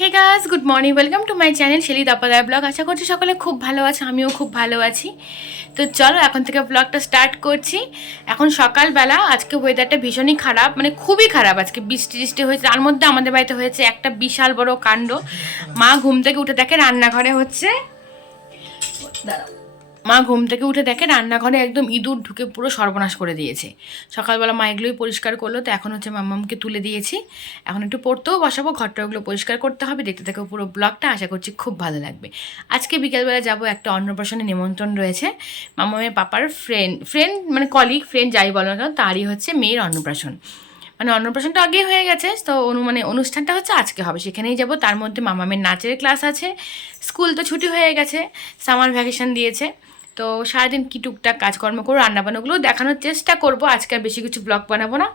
Hey guys good morning welcome to my channel Shelley দাপাদায় blog আশা করছি সকলে খুব ভালো আছে, আমিও খুব ভালো আছি। তো চলো এখন থেকে ব্লগটা স্টার্ট করছি। এখন সকালবেলা, আজকে ওয়েদারটা ভীষণই খারাপ মানে খুবই খারাপ আজকে। বৃষ্টি টিষ্টি হয়েছে, তার মধ্যে আমাদের বাড়িতে হয়েছে একটা বিশাল বড় কাণ্ড। মা ঘুম থেকে উঠে দেখে রান্নাঘরে হচ্ছে। দাঁড়াও। মা ঘুম থেকে উঠে দেখে রান্নাঘরে একদম ইঁদুর ঢুকে পুরো সর্বনাশ করে দিয়েছে। সকালবেলা মা এগুলোই পরিষ্কার করল, তো এখন হচ্ছে মাম্মামকে তুলে দিয়েছি। এখন একটু পড়তেও বসাবো ঘরটা ওগুলো পরিষ্কার করতে হবে, দেখতে থাকো পুরো ব্লগটা, আশা করছি খুব ভালো লাগবে। আজকে বিকেলবেলা যাব একটা অন্নপ্রাশনে নিমন্ত্রণ রয়েছে। মামামের পাপার ফ্রেন্ড ফ্রেন্ড মানে কলিগ ফ্রেন্ড যাই বলো না কেন, তারই হচ্ছে মেয়ের অন্নপ্রাশন। মানে অন্নপ্রাশনটা আগেই হয়ে গেছে, তো অনু মানে অনুষ্ঠানটা হচ্ছে আজকে হবে, সেখানেই যাব। তার মধ্যে মামামের নাচের ক্লাস আছে। স্কুল তো ছুটি হয়ে গেছে সামার ভ্যাকেশন দিয়েছে। তো সারাদিন কি টুকটাক কাজকর্ম করব, রান্নাবান্নাগুলো দেখানোর চেষ্টা করব। আজকে আর বেশি কিছু ব্লগ বানাবো না।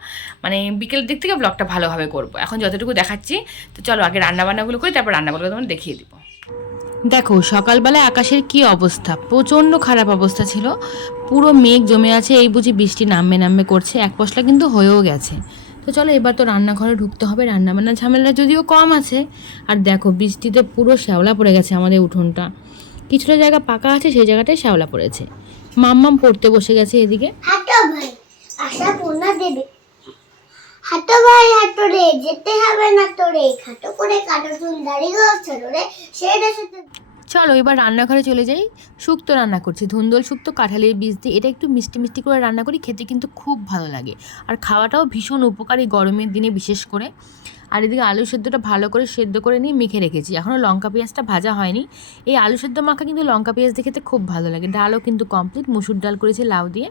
মানে বিকেলের দিক থেকে ব্লগটা ভালোভাবে করব। এখন যতটুকু দেখাচ্ছি, তো চলো আগে রান্নাবান্নাগুলো করি, তারপর রান্নাগুলো তোমার দেখিয়ে দিব। দেখো সকালবেলা আকাশের কি অবস্থা? প্রচণ্ড খারাপ অবস্থা ছিল। পুরো মেঘ জমে আছে, এই বুঝি বৃষ্টি নামবে নামবে করছে, এক পশলা কিন্তু হয়েও গেছে। তো চলো এবার তো রান্নাঘরে ঢুকতে হবে রান্নাবান্না ঝামেলা যদিও কম আছে। আর দেখো, বৃষ্টিতে পুরো শ্যাওলা পড়ে গেছে আমাদের উঠোনটা। কিছুটা জায়গা পাকা আছে, সেই জায়গাটায় শ্যাওলা পড়েছে। মাম্মাম পড়তে বসে গেছে এদিকে। হাঁটো ভাই, আশা দেবে। হাঁটো ভাই, হাঁটো রে, যেতে হবে না তোরে। খাটো করে কাটো চুল, দাড়ি গছ রে। সেটা সাথে চলো এবার রান্নাঘরে চলে যাই। শুক্তো রান্না করছি। ধুন্দল শুক্তো, কাঁঠালের বীজ দিয়ে এটা একটু মিষ্টি মিষ্টি করে রান্না করি, খেতে কিন্তু খুব ভালো লাগে। আর খাওয়াটাও ভীষণ উপকারী গরমের দিনে বিশেষ করে। আর এদিকে আলু সেদ্ধটা ভালো করে সেদ্ধ করে নিয়ে মেখে রেখেছি। এখনও লঙ্কা পেঁয়াজটা ভাজা হয়নি। এই আলু সেদ্ধ মাখা কিন্তু লঙ্কা পেঁয়াজ দিয়ে খেতে খুব ভালো লাগে। ডালও কিন্তু কমপ্লিট মুসুর ডাল করেছি লাউ দিয়ে।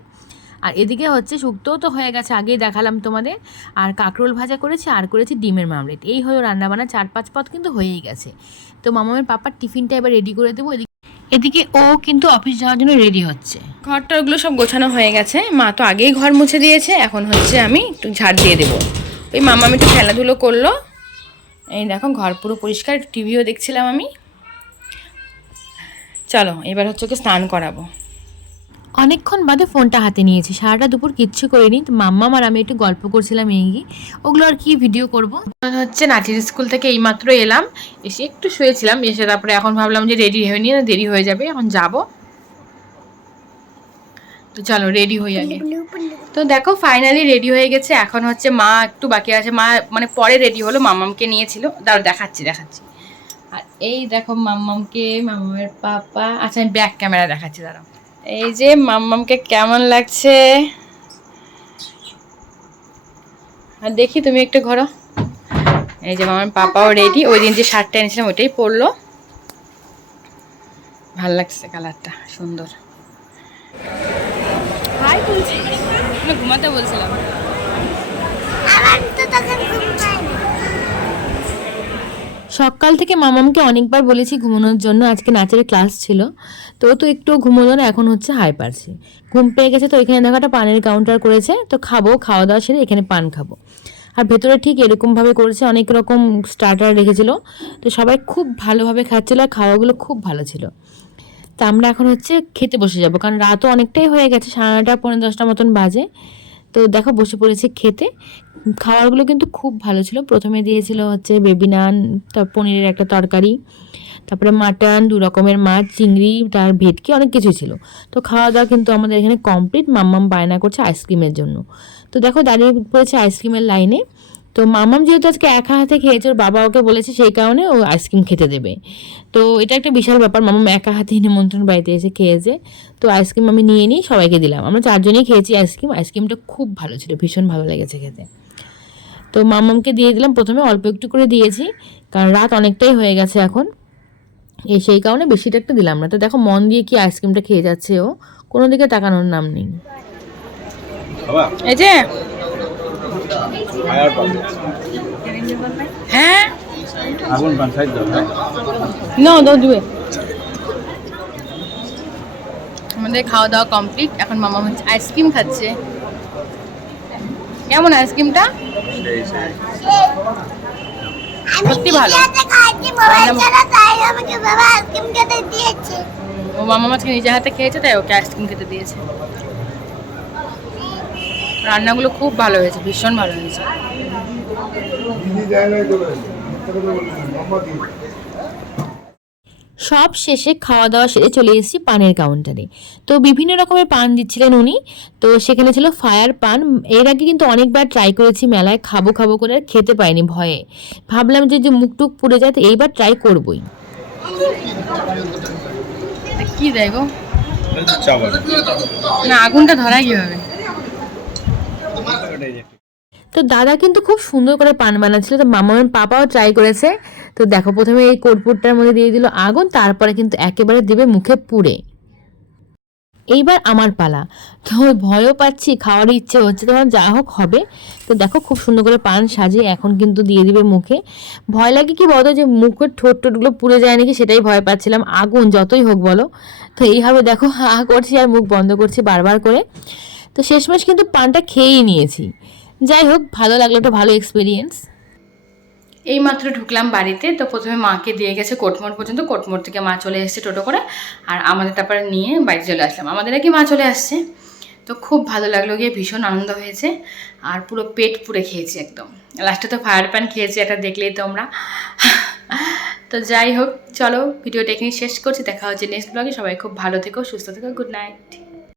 আর এদিকে হচ্ছে শুক্তোও তো হয়ে গেছে, আগেই দেখালাম তোমাদের। আর কাঁকরোল ভাজা করেছি, আর করেছি ডিমের মামলেট। এই হলো রান্নাবান্না চার পাঁচ পথ কিন্তু হয়েই গেছে। তো মামামের পাপার টিফিনটা এবার রেডি করে দেবো। এদিকে এদিকে ও কিন্তু অফিস যাওয়ার জন্য রেডি হচ্ছে। ঘরটা ওগুলো সব গোছানো হয়ে গেছে। মা তো আগেই ঘর মুছে দিয়েছে, এখন হচ্ছে আমি একটু ঝাড় দিয়ে দেবো। ওই মামা একটু খেলাধুলো করল। এই দেখো, ঘর পুরো পরিষ্কার টিভিও দেখছিলাম আমি। চলো, এবার হচ্ছে ওকে স্নান করাবো। অনেকক্ষণ বাদে ফোনটা হাতে নিয়েছি। সারাটা দুপুর কিচ্ছু করিনি। তো মাম্মা আর আমি একটু গল্প করছিলাম এই ওগুলো আর কি ভিডিও করব? হচ্ছে নাচির স্কুল থেকে এইমাত্র এলাম। এসে একটু শুয়েছিলাম। এসে তারপরে এখন ভাবলাম যে রেডি হয়ে নিয়ে দেরি হয়ে যাবে। এখন যাব। তো চলো রেডি হয়ে আগে। তো দেখো ফাইনালি রেডি হয়ে গেছে। এখন হচ্ছে মা একটু বাকি আছে। মা মানে পরে রেডি হলো। মাম্মামকে নিয়েছিল। দাঁড়ো দেখাচ্ছি দেখাচ্ছি। আর এই দেখো মাম্মামকে মাম্মামের পাপা। আচ্ছা আমি ব্যাক ক্যামেরা দেখাচ্ছি দাঁড়াও। এই যে মাম্মামকে কেমন লাগছে? আর দেখি তুমি একটু ঘরো। এই যে মামার পাপাও রেডি ওই দিন যে শার্টটা এনেছিলাম, ওইটাই পরলো। ভালো লাগছে কালারটা, সুন্দর। হাই বলছি ঘুমাতে বলছিলাম আমার তো তখন ঘুম পায় না সকাল থেকে মামামকে অনেকবার বলেছি ঘুমানোর জন্য, আজকে নাচের ক্লাস ছিল। তো তো একটু ঘুমোলো না, এখন হচ্ছে হাই পারছে। ঘুম পেয়ে গেছে তো এখানে দেখো একটা পানের কাউন্টার করেছে, তো খাব খাওয়া দাওয়া সেরে এখানে পান খাব। আর ভেতরে ঠিক এরকমভাবে করেছে, অনেক রকম স্টার্টার রেখেছিল। তো সবাই খুব ভালোভাবে খাচ্ছিল আর খাওয়াগুলো খুব ভালো ছিল। তা আমরা এখন হচ্ছে খেতে বসে যাব, কারণ রাতও অনেকটাই হয়ে গেছে, সাড়ে নটা পনেরো দশটা মতন বাজে। তো দেখো বসে পড়েছে খেতে। খাবারগুলো কিন্তু খুব ভালো ছিল। প্রথমে দিয়েছিল হচ্ছে বেবি নান, তার পনিরের একটা তরকারি, তারপরে মাটন, দু রকমের মাছ, চিংড়ি, তার ভেটকি, অনেক কিছু ছিল। তো খাওয়া দাওয়া কিন্তু আমাদের এখানে কমপ্লিট মাম্মাম বায়না করছে আইসক্রিমের জন্য। তো দেখো দাঁড়িয়ে পড়েছে আইসক্রিমের লাইনে। তো মামাম যেহেতু আজকে একা হাতে খেয়েছে ওর বাবা ওকে বলেছে সেই কারণে ও আইসক্রিম খেতে দেবে। তো এটা একটা বিশাল ব্যাপার মামাম একা হাতে নিমন্ত্রণ বাড়িতে এসে খেয়েছে। তো আইসক্রিম আমি নিয়ে নিই সবাইকে দিলাম। আমরা চারজনেই খেয়েছি আইসক্রিম আইসক্রিমটা খুব ভালো ছিল ভীষণ ভালো লেগেছে খেতে। তো মামামকে দিয়ে দিলাম প্রথমে অল্প একটু করে দিয়েছি কারণ রাত অনেকটাই হয়ে গেছে এখন। এই সেই কারণে বেশিটা একটু দিলাম না। তো দেখো মন দিয়ে কি আইসক্রিমটা খেয়ে যাচ্ছে ও কোনো দিকে তাকানোর নাম নেই। এই যে ফায়ার হ্যাঁ? নো দাও দুয়ে আমাদের খাওয়া দাওয়া কমপ্লিট এখন মামা হচ্ছে আইসক্রিম খাচ্ছে। কেমন আইসক্রিমটা সত্যি ভালো। ও মামা মাছকে নিজে হাতে খেয়েছে তাই ওকে আইসক্রিম খেতে দিয়েছে। রান্নাগুলো খুব ভালো হয়েছে ভীষণ ভালো হয়েছে। সব শেষে খাওয়া দাওয়া সেরে চলে এসেছি পানের কাউন্টারে তো বিভিন্ন রকমের পান দিচ্ছিলেন উনি। তো সেখানে ছিল ফায়ার পান। এর আগে কিন্তু অনেকবার ট্রাই করেছি মেলায় খাব খাব করে আর খেতে পাইনি ভয়ে। ভাবলাম যে যে মুখটুক পুড়ে যায় তো এইবার ট্রাই করবই। কি দেয় গো? না আগুনটা ধরা কীভাবে? তো দাদা কিন্তু খুব সুন্দর করে পান বানাচ্ছিল, তো মামার পাপাও ট্রাই করেছে। তো দেখো, প্রথমে এই কর্পূরটার মধ্যে দিয়ে দিল আগুন, তারপরে কিন্তু একেবারে দেবে মুখে পুড়ে। এইবার আমার পালা। তো ভয়ও পাচ্ছি খাওয়ার ইচ্ছে হচ্ছে তোমার যা হোক হবে। তো দেখো, খুব সুন্দর করে পান সাজিয়ে এখন কিন্তু দিয়ে দিবে মুখে। ভয় লাগে কি বলতো, যে মুখের ঠোঁট টোটগুলো পুড়ে যায় নাকি সেটাই ভয় পাচ্ছিলাম। আগুন যতই হোক বলো। তো এইভাবে দেখো হা করছি আর মুখ বন্ধ করছি বারবার করে। তো শেষমেশ কিন্তু পানটা খেয়েই নিয়েছি। যাই হোক, ভালো লাগল একটা ভালো এক্সপিরিয়েন্স এই মাত্র ঢুকলাম বাড়িতে, তো প্রথমে মাকে দিয়ে গেছে কোটমোড় পর্যন্ত। কোটমোড় থেকে মা চলে এসেছে টোটো করে আর আমাদের তারপরে নিয়ে বাড়িতে চলে আসলাম। আমাদের নাকি মা চলে আসছে। তো খুব ভালো লাগল গিয়ে, ভীষণ আনন্দ হয়েছে। আর পুরো পেট পুড়ে খেয়েছি একদম। লাস্টে তো ফায়ার প্যান খেয়েছি, এটা দেখলেই তোমরা। তো যাই হোক, চলো ভিডিওটা এখানে শেষ করছি। দেখা হচ্ছে নেক্সট ব্লগে সবাই খুব ভালো থেকো, সুস্থ থেকো গুড নাইট